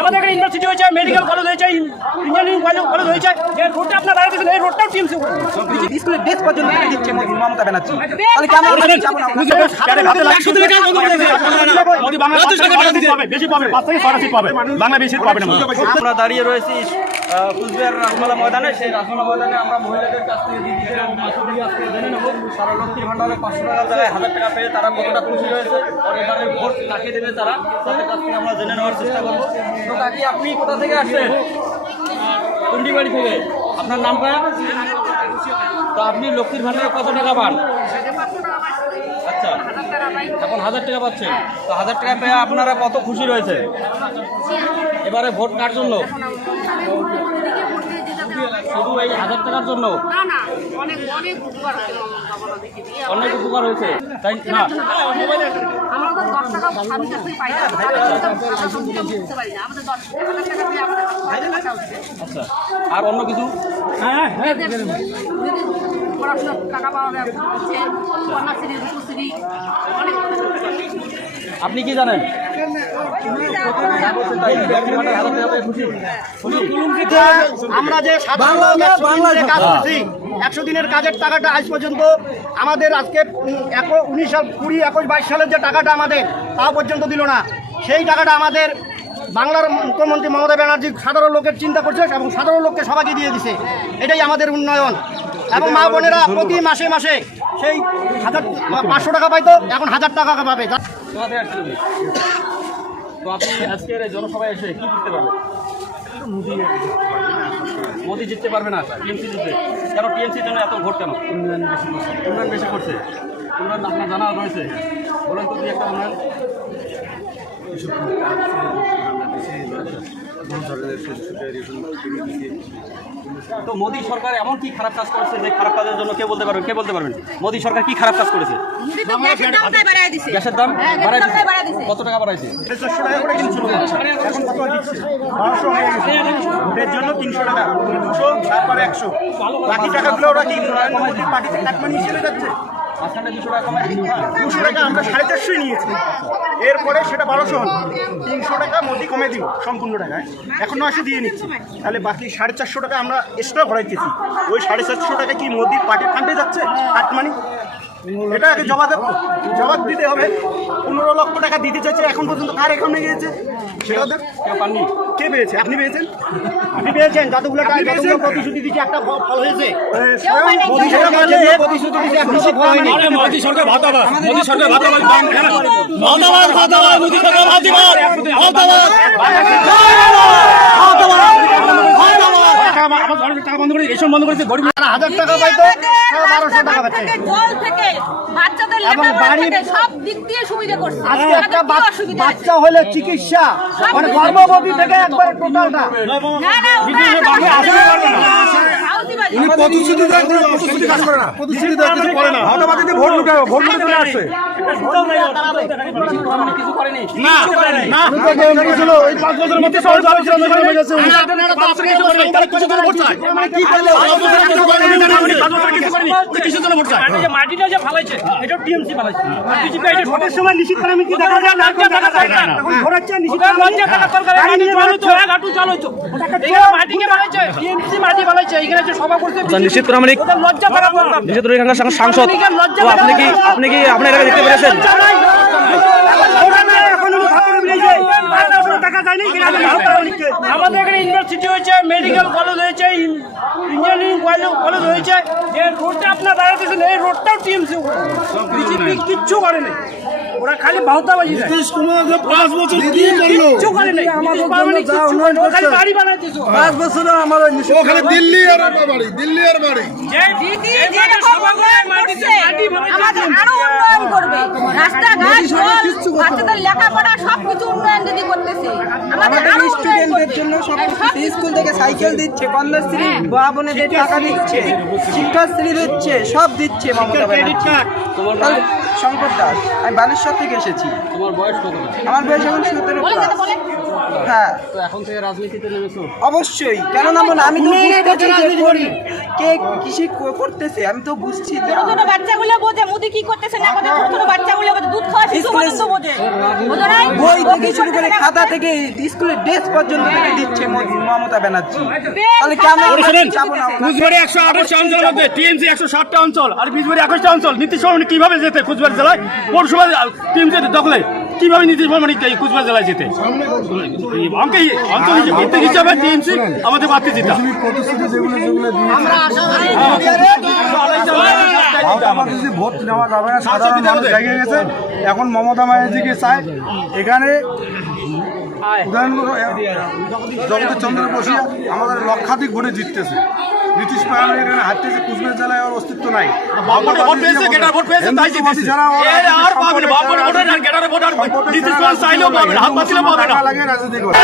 আমাদের এখানে ইউনিভার্সিটি হয়েছে, মেডিকেল কলেজ হয়েছে, ইঞ্জিনিয়ারিং কলেজ হয়েছে। যে রোডটা আপনার দাঁড়িয়েছেন এই রোডটাও টিএমসি স্কুলের ড্রেস পর্যন্ত দিচ্ছে মোদি মমতা ব্যানার্জি। তাহলে কেন আমরা যাবো না? আমরা দাঁড়িয়ে রয়েছি কুচবিহার রাসমেলা ময়দানে। সেই রাসমেলা ময়দানে আমরা মহিলাদের কাছ থেকে জেনে নেব সারা লক্ষ্মীর ভান্ডারে 500 টাকার জায়গায় 1000 টাকা পেয়ে তারা কতটা খুশি হয়েছে, এবারে ভোট কাকে দেবে তারা, তাদের কাছ থেকে আমরা জেনে নেওয়ার চেষ্টা করবো। তো কাকি, আপনি কোথা থেকে আসছেন? কুন্ডিবাড়ি থেকে। আপনার নামটা? তো আপনি লক্ষ্মীর ভান্ডারে কত টাকা পান? আচ্ছা, এখন 1000 টাকা পাচ্ছেন। তো 1000 টাকা পেয়ে আপনারা কত খুশি রয়েছে? এবারে ভোট কার জন্য? শুধু এই 1000 টাকার জন্য? অনেক উপকার হয়েছে, তাই না? আচ্ছা, আর অন্য কিছু? আপনি কি জানেন? আমরা যে 100 দিনের কাজের টাকাটা আজ পর্যন্ত আমাদের আজকে 19 সাল 20, 21, 22 সালের যে টাকাটা আমাদের তাও পর্যন্ত দিল না। সেই টাকাটা আমাদের বাংলার মুখ্যমন্ত্রী মমতা ব্যানার্জি সাধারণ লোকের চিন্তা করছে এবং সাধারণ লোককে সবাইকে দিয়ে দিছে। এটাই আমাদের উন্নয়ন। এবং মা বোনেরা প্রতি মাসে মাসে সেই 500 টাকা পাইতো, এখন 1000 টাকা পাবে। তো আপনি আজকের এই জনসভায় এসে কি করতে পারবেন? মোদি জিততে পারবে না, টিএমসি জিতবে। কেন টিএমসির জন্য এত ভোট কেন? উন্নয়ন বেশি করছে। উন্নয়ন আপনার জানা রয়েছে, বলেন তো একটা উন্নয়ন। তো মোদী সরকার এমন কি খারাপ কাজ করেছে যে খারাপ কাজের জন্য কে বলতে পারবেন? মোদী সরকার কি খারাপ কাজ করেছে? গ্যাসের দাম বাড়াই দিচ্ছে। কত টাকা বাড়াইছে? 400 টাকা করে কিনছিল, এখন কত দিচ্ছে? 1200 হয়ে গেছে। ভোটের জন্য 300 টাকা, 200, তারপরে 100। বাকি টাকাগুলো ওরা কি পার্টিতে কাটমানি হিসেবে যাচ্ছে। মাঝখানে 200 টাকা কমায় 200 টাকা আমরা 450 নিয়েছি, এরপরে সেটা 1200 হল। 300 টাকা মোদি কমে দিব সম্পূর্ণ টাকায়, এখন 900 দিয়ে নিচ্ছি। তাহলে বাকি 450 টাকা আমরা এক্সট্রা ভরাইতেছি। ওই 450 টাকা কি মোদির পার্টির ফান্ডে যাচ্ছে কাটমানি? এটা আগে জবাব দিতে হবে। 15 লক্ষ টাকা দিতে চাইছে, এখন পর্যন্ত কার অ্যাকাউন্টে গিয়েছে সেটা কেউ পাননি। কে পেয়েছে? আপনি পেয়েছেন? আপনি পেয়েছেন? যতগুলো প্রতিশ্রুতি দিচ্ছে একটা ফল হয়েছে? প্রতিশ্রুতি দিচ্ছে একটা ফল হয়নি। মোদী সরকার ভাতাবাজ, মোদী সরকার ভাতাবাজ, মোদী সরকার টাকা বন্ধ করে এসব বন্ধ করেছে। গরিব 1000 টাকা পাইতো, 1200 টাকা পাচ্ছে। জল থেকে বাচ্চাদের লেখাপড়া থেকে সব দিক দিয়ে সুবিধা করছে। আজকে একটা বাচ্চা হলে চিকিৎসা, মানে গর্ভবতী থেকে একবার টোটালটা। কিছু করেনি। মাটিটা যে ফালাইছে এটা টিএমসি ফালাইছে। ভোটের সময় নিশ্চিত করে আমি কি দেখা যায় না, এখন ঘোরাচ্ছে নিশ্চিত করে টাকা সরকার মাটি চালাইতো, গাটু চালাইতো, এখানে মাটিকে ফালাইছে, টিএমসি মাটি ফালাইছে। এখানে যে সভা করতে নিশ্চিত করে আমরা লজ্জা থাকা দরকার। নিশ্চিত করে এখানকার সাংসদ আপনি কি আপনার এলাকায় দেখতে পেরেছেন? আমাদের এখানে ইউনিভার্সিটি হয়েছে, মেডিকেল কলেজ হয়েছে, ইঞ্জিনিয়ারিং কলেজ হয়েছে। যে রোডটা আপনার দাঁড়াতেছেন এই রোডটাও টিএমসি, বিজেপি কিচ্ছু করেনি। ওরা খালি ভাওতাবাজি দেয়। কিচ্ছু করেনি, বাড়ি বানাইতেছে 5 বছরে। আমার দিল্লি আর বাড়ি আরো উন্নয়ন করবে, রাস্তাঘাট, জল, বাচ্চাদের লেখাপড়া সবকিছু উন্নয়ন যদি করতেছে। আমাদের আরো স্টুডেন্টদের জন্য সবকিছু, স্কুল থেকে সাইকেল দিচ্ছে, কন্যাশ্রী, মা বোনেদের টাকা দিচ্ছে, শিক্ষাশ্রী দিচ্ছে, সব দিচ্ছে মমতা ব্যানার্জি। শঙ্কর দাস, আমি বালেশ্বর থেকে এসেছি। তোমার বয়স কত? আমার বয়স এখন 17 প্লাস। হ্যাঁ তো এখন থেকে রাজনীতিতে নেমেছো? অবশ্যই, কেন নামবো না? আমি তো বুঝতেছি যে কে কিসে করতেছে, আমি তো বুঝছি যে ছোট ছোট বাচ্চাগুলো বোঝে মুদি কি করতেছে না করতেছে, ছোট ছোট বাচ্চাগুলো বোঝে, দুধ খাওয়া শিশু পর্যন্ত বোঝে। বোঝো নাই? বই ও থেকে কি শুরু করে করতেছে না খাতা করতেছে। থেকে স্কুলের ড্রেস পর্যন্ত থেকে দিচ্ছে মমতা ব্যানার্জি। বেশ, তাহলে কেন খাতা- আমরা যাবো না? কুচবিহারে 128টা অঞ্চলের মধ্যে টিএমসি 160টা অঞ্চল আর বিজবাড়ি 21টা অঞ্চল। নীতিশ ভবন কিভাবে যেতে কুচবিহার জেলায়? পৌরসভা টিএমসি দখলে কিভাবে নীতিশ ভবন কুচবিহার জেলায় যেতে? আমাকে অঞ্চল ভিত্তিক হিসাবে টিএমসি আমাদের বাড়তে যেতে হবে। ভোট নেওয়া যাবে না, সাধারণ মানুষ জেগে গেছে। এখন মমতা ব্যানার্জিকে চায় এখানে জগদীশ চন্দ্র বসিয়া আমাদের লক্ষাধিক ভোটে জিততেছে। নীতিশ কুমার এখানে হারতেছে, কুচবিহার জেলায় ওর অস্তিত্ব নাই। বামপন্থী ভোট পেয়েছে, গেটার ভোট পেয়েছে, তাই জিতেছে। এর আর পাবে না, বামপন্থী ভোট আর গেটারের ভোট আর নীতিশ কুমার চাইলেও পাবে না, হাত পাচ্ছিলেও পাবে না। লাগে রাজনীতি করে।